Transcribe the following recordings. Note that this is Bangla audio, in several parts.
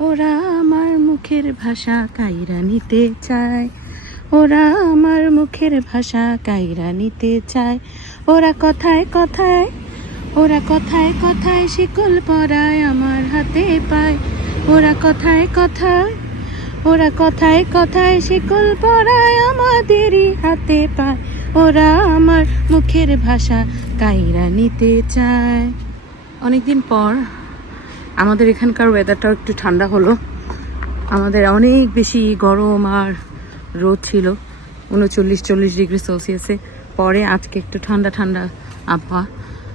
ওরা আমার মুখের ভাষা কাইরা নিতে চায়। ওরা আমার মুখের ভাষা কাইরা নিতে চায়। ওরা কথায় কথায়, ওরা কথায় কথায় শিকল পরায় আমার হাতে পায়। ওরা কথায় কথায়, ওরা কথায় কথায় শিকল পরায় আমাদেরই হাতে পায়। ওরা আমার মুখের ভাষা কাইরা নিতে চায়। অনেকদিন পর আমাদের এখানকার ওয়েদারটাও একটু ঠান্ডা হলো। আমাদের অনেক বেশি গরম আর রোদ ছিল। উনচল্লিশ, চল্লিশ ডিগ্রি সেলসিয়াসে। পরে আজকে একটু ঠান্ডা ঠান্ডা আবহাওয়া।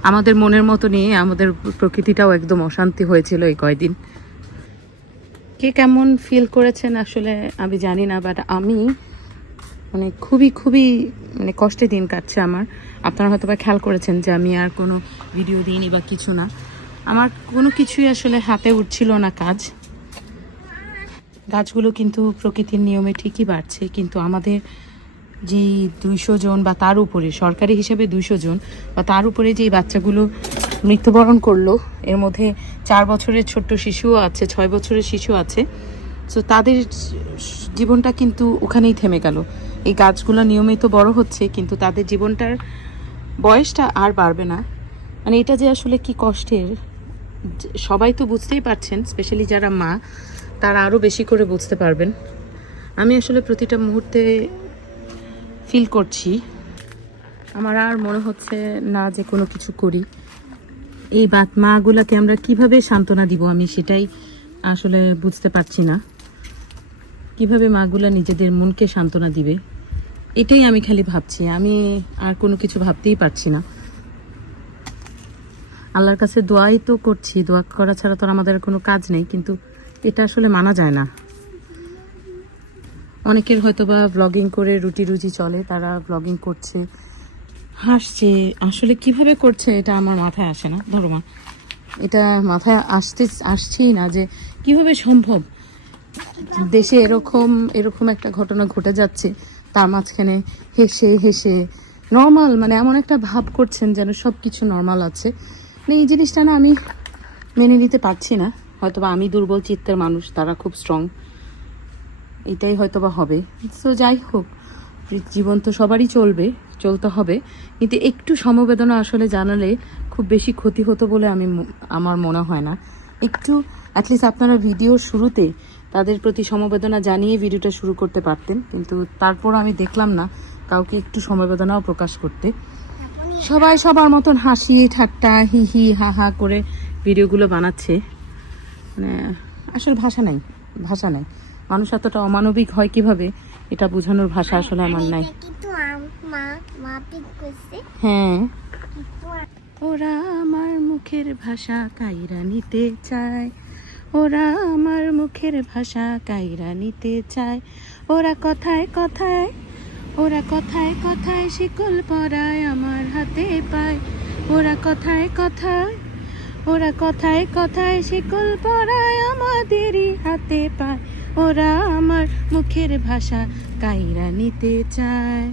আমাদের মনের মতো নিয়ে আমাদের প্রকৃতিটাও একদম অশান্তি হয়েছিল এই কয়দিন। কে কেমন ফিল করেছেন আসলে আমি জানি না বাট আমি মানে খুবই খুবই মানে কষ্টে দিন কাটছে আমার। আপনারা হয়তো বা খেয়াল করেছেন যে আমি আর কোনো ভিডিও দিইনি বা কিছু না। আমার কোনো কিছুই আসলে হাতে উঠছিল না কাজ। গাছগুলো কিন্তু প্রকৃতির নিয়মে ঠিকই বাড়ছে, কিন্তু আমাদের যে দুইশো জন বা তার উপরে, সরকারি হিসেবে দুইশো জন বা তার উপরে যে বাচ্চাগুলো মৃত্যুবরণ করল, এর মধ্যে চার বছরের ছোট্ট শিশুও আছে, ছয় বছরের শিশু আছে, তো তাদের জীবনটা কিন্তু ওখানেই থেমে গেল। এই গাছগুলো নিয়মিত বড় হচ্ছে, কিন্তু তাদের জীবনটার বয়সটা আর বাড়বে না। মানে এটা যে আসলে কি কষ্টের সবাই তো বুঝতেই পারছেন স্পেশালি যারা মা, তারা আরও বেশি করে বুঝতে পারবেন। আমি আসলে প্রতিটা মুহূর্তে ফিল করছি। আমার আর মনে হচ্ছে না যে কোনো কিছু করি। এই বাত মাগুলোকে আমরা কীভাবে সান্ত্বনা দিব আমি সেটাই আসলে বুঝতে পারছি না। কীভাবে মাগুলা নিজেদের মনকে সান্ত্বনা দিবে, এটাই আমি খালি ভাবছি। আমি আর কোনো কিছু ভাবতেই পারছি না। আল্লাহর কাছে দোয়াই তো করছি, দোয়া করা ছাড়া তো আমাদের কোনো কাজ নেই, কিন্তু এটা আসলে মানা যায় না। অনেকের হয়তো বা ব্লগিং করে রুটি রুজি চলে, তারা ব্লগিং করছে, হাসছে, আসলে কীভাবে করছে এটা আমার মাথায় আসে না, ধরো মা। এটা মাথায় আসতে, আসছেই না যে কীভাবে সম্ভব? দেশে এরকম এরকম একটা ঘটনা ঘটে যাচ্ছে, তার মাঝখানে হেসে হেসে নর্মাল মানে এমন একটা ভাব করছেন যেন সব কিছু নর্মাল আছে। মানে এই জিনিসটা না আমি মেনে নিতে পারছি না। হয়তোবা আমি দুর্বল চিত্তের মানুষ, তারা খুব স্ট্রং এটাই হয়তোবা হবে। তো যাই হোক, জীবন তো সবারই চলবে, চলতে হবে। কিন্তু একটু সমবেদনা আসলে জানালে খুব বেশি ক্ষতি হতো বলে আমি আমার মনে হয় না। একটু অ্যাটলিস্ট আপনারা ভিডিও শুরুতে তাদের প্রতি সমবেদনা জানিয়ে ভিডিওটা শুরু করতে পারতেন। কিন্তু তারপর আমি দেখলাম না, কাউকে একটু সমবেদনাও প্রকাশ করতে। সবাই সবার মতন হাসি ঠাট্টা হি হি হা হা করে ভিডিওগুলো বানাচ্ছে। মানে আসলে ভাষা নাই ভাষা নাই। মানুষ এতটা অমানবিক হয় কীভাবে? এটা বোঝানোর ভাষা আসলে আমার নাই। হ্যাঁ। ওরা আমার মুখের ভাষা কাইরা নিতে চায়। ওরা আমার মুখের ভাষা কাইরা নিতে চায়। ওরা কথায় কথায় ওরা কথায় কথায় শিকল পরায় আমার হাতে পায়। ওরা কথায় কথায়, ওরা কথায় কথায় শিকল পরায় আমাদেরই হাতে পায়। ওরা আমার মুখের ভাষা কাইরা নিতে চায়।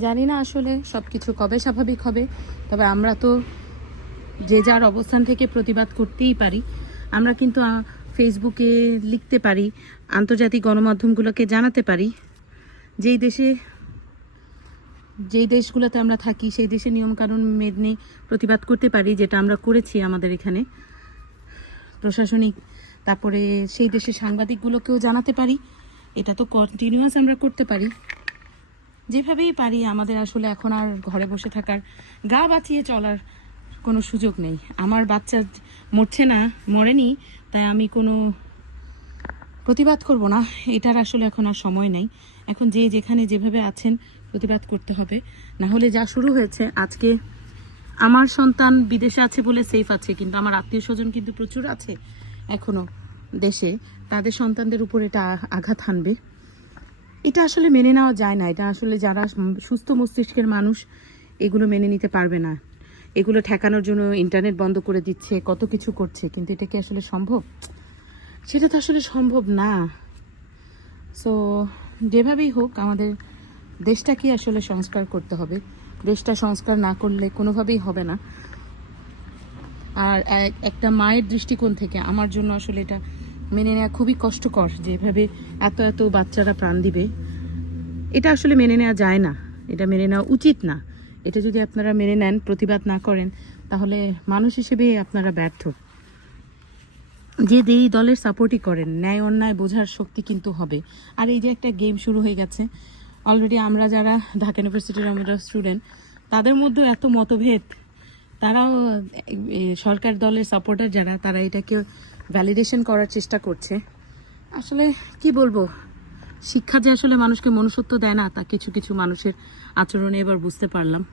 জানি না আসলে সব কিছু কবে স্বাভাবিক হবে, তবে আমরা তো যে যার অবস্থান থেকে প্রতিবাদ করতেই পারি। আমরা কিন্তু ফেসবুকে লিখতে পারি, আন্তর্জাতিক গণমাধ্যমগুলোকে জানাতে পারি। যেই দেশে, যেই দেশগুলোতে আমরা থাকি, সেই দেশের নিয়মকানুন মেনে প্রতিবাদ করতে পারি, যেটা আমরা করেছি আমাদের এখানে। প্রশাসনিক, তারপরে সেই দেশের সাংবাদিকগুলোকেও জানাতে পারি। এটা তো কন্টিনিউয়াস আমরা করতে পারি। যেভাবেই পারি, আমাদের আসলে এখন আর ঘরে বসে থাকার গা বাঁচিয়ে চলার কোনো সুযোগ নেই। আমার বাচ্চা মরছে না, মরেনি, তাই আমি কোনো প্রতিবাদ করব না, এটার আসলে এখন আর সময় নেই। এখন যে যেখানে যেভাবে আছেন, প্রতিবাদ করতে হবে। না হলে যা শুরু হয়েছে, আজকে আমার সন্তান বিদেশে আছে বলে সেফ আছে, কিন্তু আমার আত্মীয় স্বজন কিন্তু প্রচুর আছে এখনও দেশে। তাদের সন্তানদের উপর এটা আঘাত হানবে। এটা আসলে মেনে নেওয়া যায় না। এটা আসলে যারা সুস্থ মস্তিষ্কের মানুষ, এগুলো মেনে নিতে পারবে না। এগুলো ঠেকানোর জন্য ইন্টারনেট বন্ধ করে দিচ্ছে, কত কিছু করছে, কিন্তু এটা কি আসলে সম্ভব? সেটা তো আসলে সম্ভব না। সো যেভাবেই হোক, আমাদের দেশটাকে আসলে সংস্কার করতে হবে। দেশটা সংস্কার না করলে কোনোভাবেই হবে না। আর একটা মায়ের দৃষ্টিকোণ থেকে আমার জন্য আসলে এটা মেনে নেওয়া খুবই কষ্টকর যে এভাবে এত এত বাচ্চারা প্রাণ দিবে। এটা আসলে মেনে নেওয়া যায় না। এটা মেনে নেওয়া উচিত না। এটা যদি আপনারা মেনে নেন, প্রতিবাদ না করেন, তাহলে মানুষ হিসেবে আপনারা ব্যর্থ। যে যেই দলের সাপোর্টই করেন, ন্যায় অন্যায় বোঝার শক্তি কিন্তু হবে। আর এই যে একটা গেম শুরু হয়ে গেছে অলরেডি আমরা যারা ঢাকা ইউনিভার্সিটির আমরা স্টুডেন্ট তাদের মধ্যেও এত মতভেদ। তারাও সরকার দলের সাপোর্টার যারা, তারা এটাকে ভ্যালিডেশন করার চেষ্টা করছে। আসলে কি বলব? শিক্ষা যে আসলে মানুষকে মনুষ্যত্ব দেয় না, তা কিছু কিছু মানুষের আচরণে এবার বুঝতে পারলাম।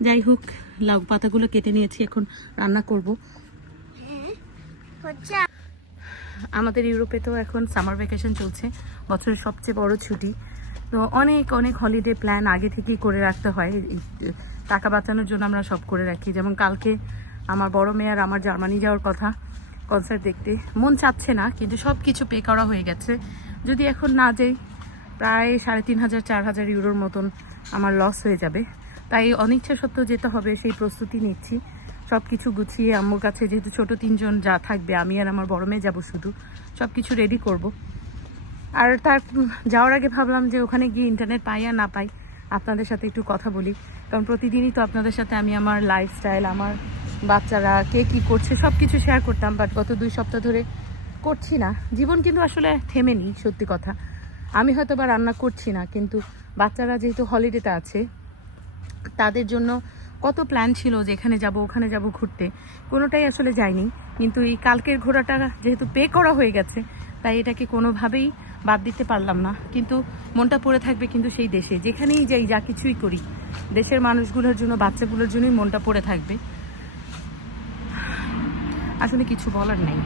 যাই হোক, লাউ পাতাগুলো কেটে নিয়েছি, এখন রান্না করব। আমাদের ইউরোপে তো এখন সামার ভ্যাকেশন চলছে, বছরের সবচেয়ে বড় ছুটি। তো অনেক অনেক হলিডে প্ল্যান আগে থেকেই করে রাখতে হয়। টাকা বাঁচানোর জন্য আমরা সব করে রাখি। যেমন কালকে আমার বড় মেয়ে আর আমার জার্মানি যাওয়ার কথা কনসার্ট দেখতে। মন চাচ্ছে না, কিন্তু সব কিছু পে করা হয়ে গেছে। যদি এখন না যাই, প্রায় সাড়ে তিন হাজার, চার হাজার ইউরোর মতন আমার লস হয়ে যাবে। তাই অনিচ্ছা সত্ত্বেও যেতে হবে, সেই প্রস্তুতি নিচ্ছি। সব কিছু গুছিয়ে আম্মুর কাছে যেহেতু ছোট তিনজন যা থাকবে, আমি আর আমার বড় মেয়ে যাব শুধু। সব কিছু রেডি করব। আর তার যাওয়ার আগে ভাবলাম যে ওখানে গিয়ে ইন্টারনেট পাই আর না পাই, আপনাদের সাথে একটু কথা বলি। কারণ প্রতিদিনই তো আপনাদের সাথে আমি আমার লাইফস্টাইল আমার বাচ্চারা, কে কী করছে সব কিছু শেয়ার করতাম বাট গত দুই সপ্তাহ ধরে করছি না। জীবন কিন্তু আসলে থেমেনি সত্যি কথা। আমি হয়তো বা রান্না করছি না, কিন্তু বাচ্চারা যেহেতু হলিডেতে আছে, তাদের জন্য কত প্ল্যান ছিল যে এখানে যাব, ওখানে যাব ঘুরতে? কোনোটাই আসলে যায়নি। কিন্তু এই কালকের ঘোরাটা যেহেতু পে করা হয়ে গেছে, তাই এটাকে কোনোভাবেই বাদ দিতে পারলাম না। কিন্তু মনটা পড়ে থাকবে কিন্তু সেই দেশে। যেখানেই যাই, যা কিছুই করি, দেশের মানুষগুলোর জন্য, বাচ্চাগুলোর জন্যই মনটা পড়ে থাকবে। আসলে কিছু বলার নেই।